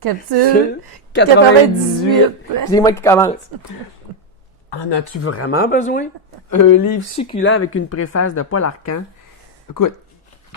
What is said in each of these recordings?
Capsule 98. C'est moi qui commence. En as-tu vraiment besoin? Un livre succulent avec une préface de Paul Arcand. Écoute,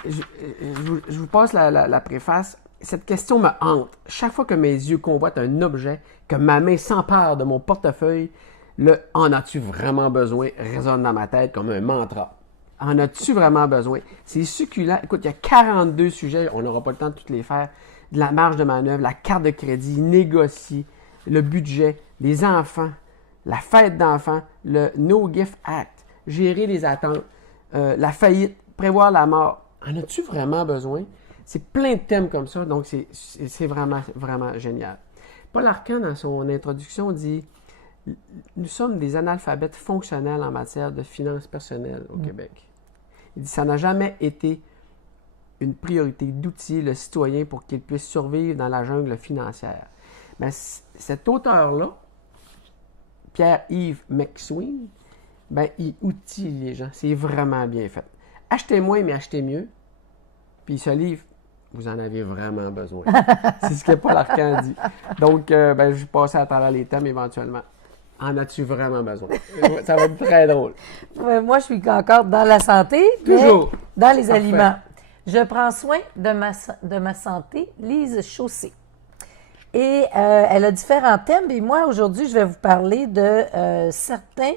je vous passe la préface. Cette question me hante. Chaque fois que mes yeux convoitent un objet, que ma main s'empare de mon portefeuille, le « en as-tu vraiment besoin » résonne dans ma tête comme un mantra. En as-tu vraiment besoin? C'est succulent. Écoute, il y a 42 sujets, on n'aura pas le temps de tous les faire. De la marge de manœuvre, la carte de crédit, négocier, le budget, les enfants, la fête d'enfants, le No Gift Act, gérer les attentes, la faillite, prévoir la mort. En as-tu vraiment besoin? C'est plein de thèmes comme ça, donc c'est vraiment, vraiment génial. Paul Arcand, dans son introduction, dit « Nous sommes des analphabètes fonctionnels en matière de finances personnelles au Québec. » Il dit « Ça n'a jamais été une priorité d'outiller le citoyen pour qu'il puisse survivre dans la jungle financière. » Mais cet auteur-là, Pierre-Yves McSween, ben, il outille les gens. C'est vraiment bien fait. Achetez moins, mais achetez mieux. Puis ce livre, vous en avez vraiment besoin. C'est ce que Paul Arcand dit. Donc, je vais passer à travers les thèmes éventuellement. En as-tu vraiment besoin? Ça va être très drôle. Moi, je suis encore dans la santé, Toujours. Mais dans les Parfait. aliments. Je prends soin de ma santé, Lise Chaussé. Et elle a différents thèmes. Et moi, aujourd'hui, je vais vous parler de certains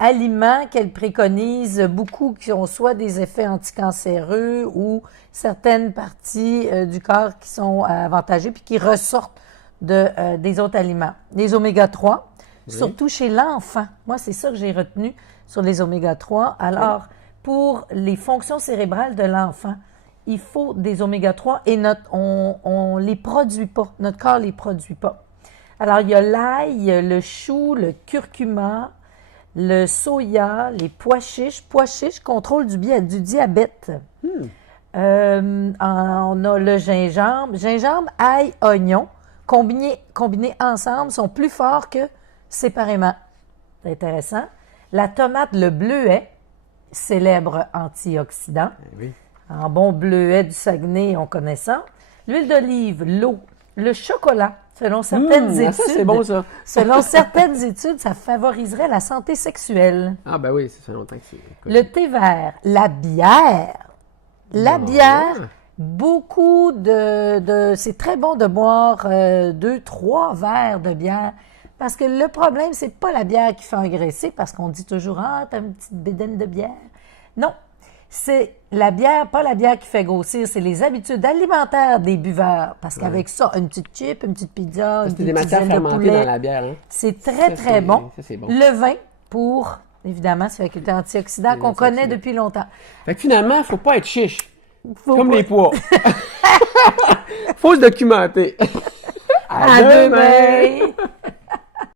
aliments qu'elle préconise beaucoup, qui ont soit des effets anticancéreux ou certaines parties du corps qui sont avantagées puis qui ressortent des autres aliments. Les oméga-3, oui. Surtout chez l'enfant. Moi, c'est ça que j'ai retenu sur les oméga-3. Alors, oui. Pour les fonctions cérébrales de l'enfant, il faut des oméga-3 et on les produit pas. Notre corps les produit pas. Alors, il y a l'ail, le chou, le curcuma, le soya, les pois chiches. Pois chiches, contrôle du diabète. On a le gingembre. Gingembre, ail, oignon, combinés ensemble, sont plus forts que séparément. C'est intéressant. La tomate, le bleuet, célèbre antioxydant. Oui. En bon bleuet du Saguenay, on connaît ça. L'huile d'olive, l'eau, le chocolat, selon certaines études. Ça, c'est bon, ça. Selon certaines études, ça favoriserait la santé sexuelle. Ah, ben oui, ça fait longtemps que c'est. Le thé vert, la bière. La bière, beaucoup c'est très bon de boire 2-3 verres de bière. Parce que le problème, c'est pas la bière qui fait engraisser, parce qu'on dit toujours « Ah, t'as une petite bédaine de bière. » Non, c'est la bière, pas la bière qui fait grossir, c'est les habitudes alimentaires des buveurs. Parce qu'avec ça, une petite chip, une petite pizza, une petite des matières fermentées dans la bière. Hein? C'est très bon. Ça, c'est bon. Le vin, pour, évidemment, ses facultés antioxydantes qu'on connaît depuis longtemps. Fait que finalement, il ne faut pas être chiche. Comme les pois. Faut se documenter. À demain!